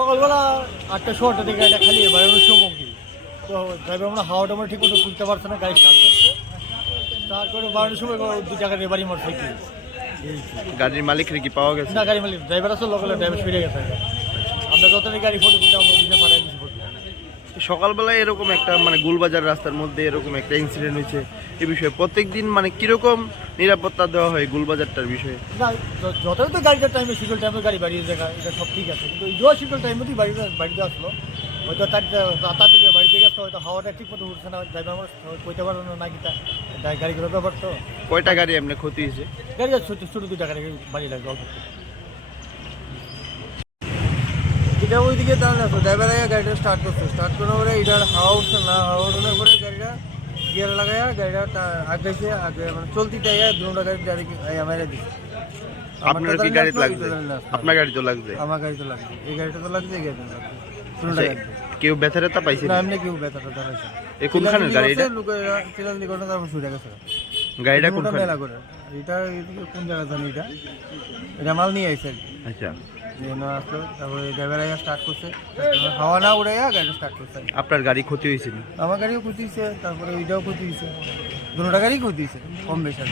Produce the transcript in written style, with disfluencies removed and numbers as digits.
সকালবেলা 8টা থেকে গাড়িটা খালি বাড়ানোর সময় কি তো ড্রাইভার আমরা হাওয়াটা আমরা ঠিক মতো তুলতে পারছে না, গাড়ি স্টার্ট করছে, স্টার্ট করে বাড়ানোর সময় 2 জায়গা দিয়ে বাড়ি মারছে কি। গাড়ির মালিকের কি পাওয়া গেছে? না, গাড়ি মালিক ড্রাইভার আছে, লোকাল ড্রাইভার ফিরে গেছে। আমরা যতদিন গাড়ি ফটো তুলে আমরা অফিসে পাঠাই দিচ্ছি ফটো। সকালবেলায় এরকম একটা গুলবাজার রাস্তার মধ্যে এরকম একটা ইনসিডেন্ট হয়েছে, এই বিষয়ে প্রত্যেকদিন কিরকম নিরাপত্তা দেওয়া হয় গুলবাজারটার বিষয়ে? না, যতই তো গাড়িটার টাইমে শিডিউল টাইমে গাড়ি বাড়িয়ে দেখা এটা সব ঠিক আছে, কিন্তু এই শিডিউল টাইমেতেই বাড়িতে আসলো, হয়তো তাড়াতাড়ি বাড়িতে গেছে, হয়তো হাওয়াটা ঠিক মতো উঠছে না, ড্রাইভার আমার কইতে পারলো না কিটা গাড়িগুলো ব্যাপার তো। কয়টা গাড়ি এমনি ক্ষতি হয়েছে? গাড়িটা ছোটো 2 টাকা বাড়ি লাগবে অল্প। এটা ওইদিকে দাঁড়ানো আছে, ড্রাইভার গাড়িটা স্টার্ট করছে, স্টার্ট করার পরে এটার হাওয়া উঠছে না, হাওয়া উঠানোর পরে গাড়িটা গিয়ার লাগাইয়া গাড়িটা আগাইছে, আগে চলতিতে দুটা গাড়ি ডাইরেক্ট মেরে দিচ্ছে। আপনার কি গাড়ি লাগছে? আপনার গাড়ি তো লাগছে? আমার গাড়ি তো লাগছে, এই গাড়িটা তো লাগছে, এই গাড়িটা লাগছে। কেউ ব্যথা পাইছে না, এমনি কেউ ব্যথাটা পাইছে। এই কোনখানের গাড়ি এটা? চিরান্দি ঘটনা, তারপর ছুটে গেছে গাড়িটা কোনখানে? মেলা করে এটা কোন জায়গা জানি, এটা মাল নিয়ে আইছে। আচ্ছা, আসলো, তারপরে ড্রাইভার স্টার্ট করছে, হাওয়া না উড়াইয়া গাড়ি স্টার্ট করছে। আপনার গাড়ি ক্ষতি হয়েছে? আমার গাড়িও ক্ষতি হয়েছে, তারপরে ওইটাও ক্ষতি হয়েছে, দুটা গাড়ি ক্ষতি হয়েছে কম বেশি।